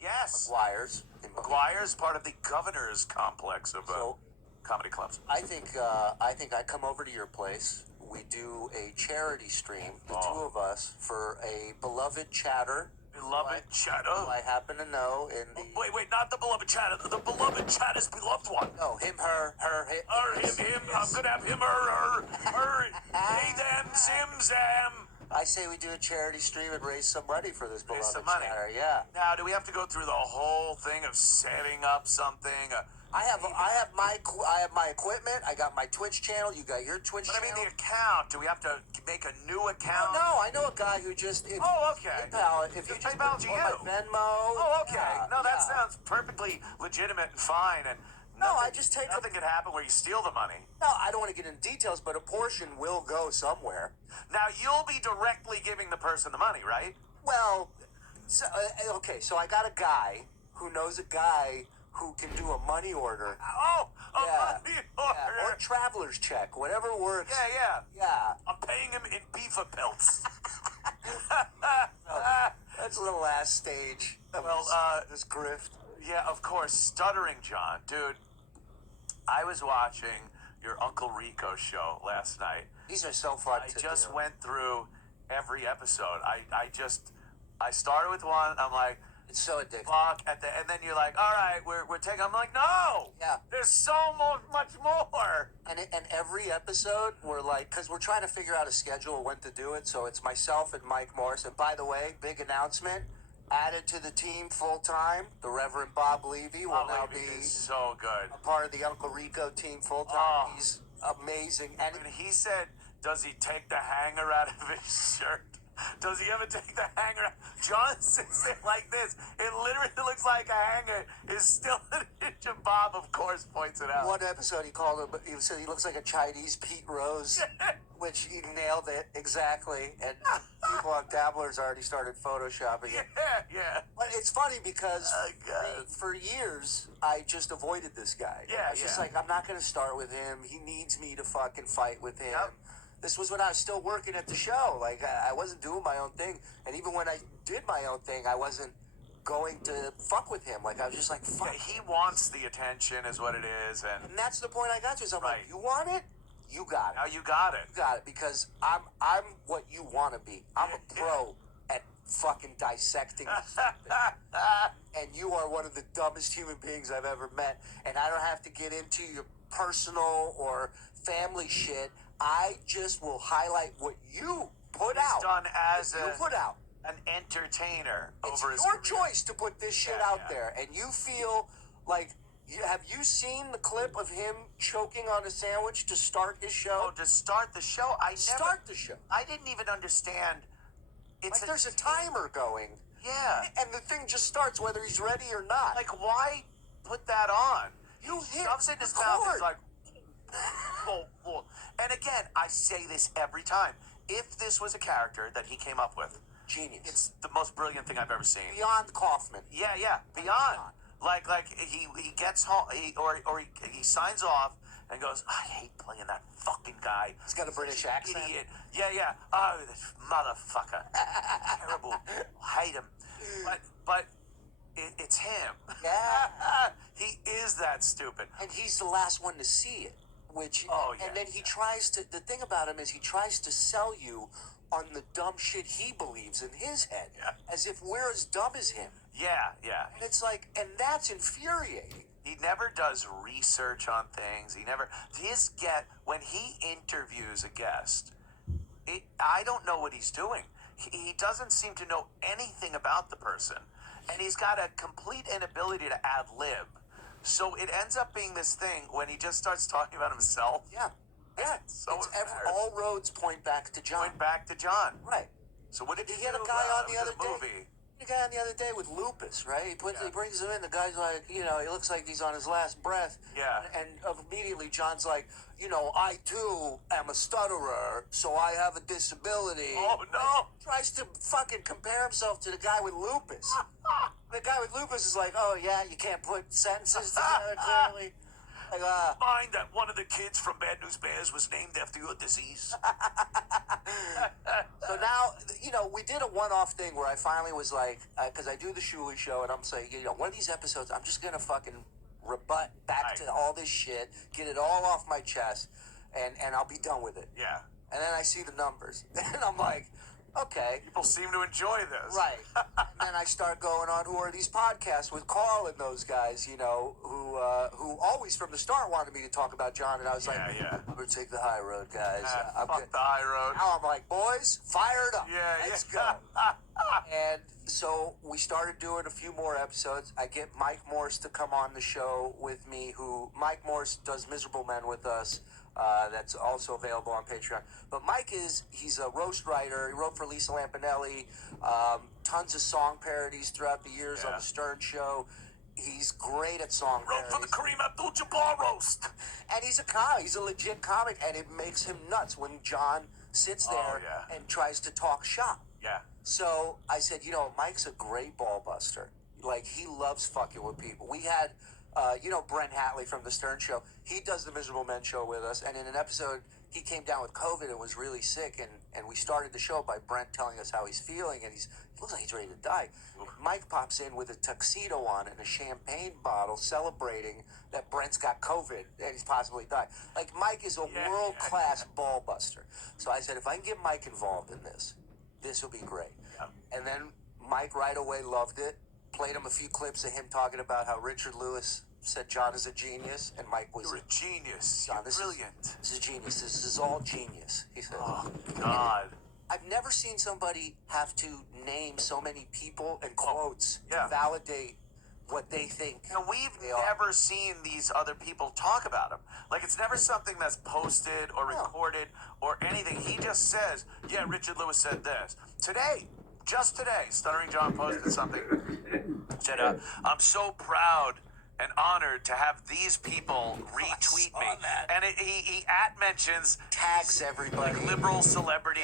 Yes. McGuire's. McGuire's part of the governor's complex of So comedy clubs. I think I come over to your place. We do a charity stream, the two of us, for a beloved chatter. Beloved chatter. Who I happen to know in the... Wait, not the beloved chatter. The beloved chatter's beloved one. No, him, her, him. I'm gonna have him, her. Hey, them, zim, zam. I say we do a charity stream and raise some money for this beloved some money. chatter. Yeah. Now, do we have to go through the whole thing of setting up something? I have my equipment. I got my Twitch channel. You got your Twitch channel. But I mean the account. Do we have to make a new account? Oh, no, I know a guy who just... okay. PayPal, if you just PayPal to you. my Venmo. Oh, okay. That sounds perfectly legitimate and fine. And I just take... Nothing could happen where you steal the money. No, I don't want to get into details, but a portion will go somewhere. Now, you'll be directly giving the person the money, right? Well, so I got a guy who knows a guy who can do a money order. Money order. Yeah, or traveler's check, whatever works. Yeah. I'm paying him in beaver pelts. That's the last stage of this grift. Yeah, of course. Stuttering John. Dude, I was watching your Uncle Rico show last night. These are so fun I just went through every episode. I started with one. I'm like, it's so addictive. Fuck, and then you're like, all right, we're taking. I'm like, no. Yeah. There's so much more. And every episode, we're like, because we're trying to figure out a schedule when to do it. So it's myself and Mike Morris. And by the way, big announcement. Added to the team full time, the Reverend Bob Levy will now be so good. A part of the Uncle Rico team full time. Oh. He's amazing. And he said, does he take the hanger out of his shirt? Does he ever take the hanger out? John sits there like this. It literally looks like a hanger is still an inch. And Bob, of course, points it out. One episode he called him, he said he looks like a Chinese Pete Rose, which he nailed it exactly. And people on Dabblers already started photoshopping it. Yeah. But it's funny because for years, I just avoided this guy. I was just like, I'm not going to start with him. He needs me to fucking fight with him. Yep. This was when I was still working at the show. Like, I wasn't doing my own thing. And even when I did my own thing, I wasn't going to fuck with him. Like, I was just like, fuck. Yeah, he wants the attention is what it is. And that's the point I got to. So I'm like, you want it? You got it. Now you got it. You got it, because I'm what you want to be. I'm a pro at fucking dissecting something. And you are one of the dumbest human beings I've ever met. And I don't have to get into your personal or family shit. I just will highlight what you put out. Done as an entertainer. It's over his your career. choice to put this shit out there, and you feel like. Have you seen the clip of him choking on a sandwich to start his show? Oh, to start the show? Start the show. I didn't even understand. There's a timer going. Yeah. And the thing just starts whether he's ready or not. Like, why put that on? He shoves it in his mouth. It's like, And again, I say this every time. If this was a character that he came up with, genius. It's the most brilliant thing I've ever seen. Beyond Kaufman. Yeah, beyond. Like he gets home, he signs off and goes, I hate playing that fucking guy. He's got a British accent. Idiot. Yeah. Oh, this motherfucker. Terrible. I hate him. But it's him. Yeah. He is that stupid. And he's the last one to see it. And then he tries to, the thing about him is he tries to sell you on the dumb shit he believes in his head. Yeah. As if we're as dumb as him. Yeah. And it's like, and that's infuriating. He never does research on things. When he interviews a guest, I don't know what he's doing. He doesn't seem to know anything about the person. And he's got a complete inability to ad-lib. So it ends up being this thing when he just starts talking about himself. Yeah. All roads point back to John. Right. So what did he get a guy on the other day? A guy on the other day with lupus, right? He brings him in. The guy's like, he looks like he's on his last breath. Yeah. And immediately John's like, I too am a stutterer, so I have a disability. Oh no! Tries to fucking compare himself to the guy with lupus. The guy with lupus is like, oh yeah, you can't put sentences together clearly. Like, Mind that one of the kids from Bad News Bears was named after your disease. So now, we did a one-off thing where I finally was like, because I do the SHULI show, and I'm saying, one of these episodes, I'm just gonna fucking rebut back to all this shit, get it all off my chest, and I'll be done with it. Yeah. And then I see the numbers, and I'm like, okay. People seem to enjoy this. Right. And then I start going on, who are these podcasts with Carl and those guys, who always from the start wanted me to talk about John, and I was like, Yeah. I'm going to take the high road, guys. Fuck the high road. Now I'm like, boys, fired up. Yeah, Let's go. And so we started doing a few more episodes. I get Mike Morse to come on the show with me, Mike Morse does Miserable Men with us. That's also available on Patreon. But Mike he's a roast writer. He wrote for Lisa Lampanelli, tons of song parodies throughout the years on the Stern Show. He's great at song Wrote parodies. for the Kareem Abdul-Jabbar roast. And he's a comic. He's a legit comic, and it makes him nuts when John sits there and tries to talk shop. Yeah. So I said, Mike's a great ball buster. Like, he loves fucking with people. We had, Brent Hatley from the Stern Show. He does the Miserable Men show with us. And in an episode, he came down with COVID and was really sick. And we started the show by Brent telling us how he's feeling. And he looks like he's ready to die. Mike pops in with a tuxedo on and a champagne bottle celebrating that Brent's got COVID and he's possibly died. Like, Mike is a world-class ball buster. So I said, if I can get Mike involved in this will be great. Yeah. And then Mike right away loved it. Played him a few clips of him talking about how Richard Lewis said John is a genius, and Mike was... You're a genius. John, You're brilliant. This is genius. This is all genius, he said. Oh, God. I've never seen somebody have to name so many people and quotes to yeah. validate what they think. We've never seen these other people talk about him. Like, it's never something that's posted or recorded or anything. He just says, yeah, Richard Lewis said this. Just today, Stuttering John posted something. Said, I'm so proud and honored to have these people retweet me. that. And he mentions Tags everybody. like liberal celebrities